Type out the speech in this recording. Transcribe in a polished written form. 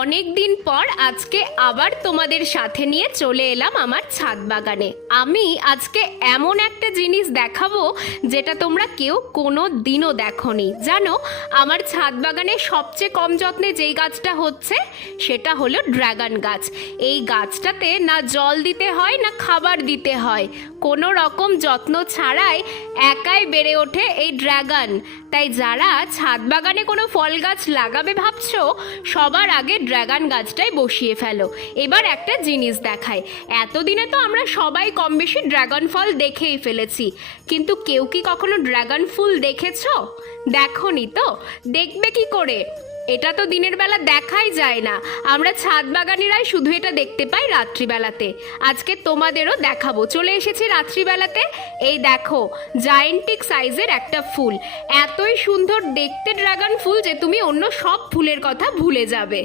অনেক দিন পর আজকে আবার তোমাদের সাথে নিয়ে চলে এলাম আমার ছাদ বাগানে। আমি আজকে এমন একটা জিনিস দেখাবো যেটা তোমরা কেউ কোনো দিনও দেখোনি। জানো, আমার ছাদ বাগানে সবচেয়ে কম যত্নে যেই গাছটা হচ্ছে সেটা হলো ড্রাগন গাছ। এই গাছটাতে না জল দিতে হয় না খাবার দিতে হয়, কোনো রকম যত্ন ছাড়াই একাই বেড়ে ওঠে এই ড্রাগন। তাই যারা ছাদ বাগানে কোনো ফল গাছ লাগাবে ভাবছো, সবার আগে ড্রাগন গাছটাই বসিয়ে ফেলো। এবার একটা জিনিস দেখায়, এতদিনে তো আমরা সবাই কম বেশি ড্রাগন ফল দেখেই ফেলেছি, কিন্তু কেউ কি কখনো ড্রাগন ফুল দেখেছো? দেখোনি তো, দেখবে কি করে? এটা তো দিনের বেলা দেখাই যায় না, আমরা ছাদ বাগানিরাই শুধু এটা দেখতে পাই রাত্রিবেলাতে। আজকে তোমাদেরও দেখাবো, চলে এসেছি রাত্রিবেলাতে। এই দেখো, জায়েন্টিক সাইজের একটা ফুল, এতই সুন্দর দেখতে ড্রাগন ফুল যে তুমি অন্য সব ফুলের কথা ভুলে যাবে।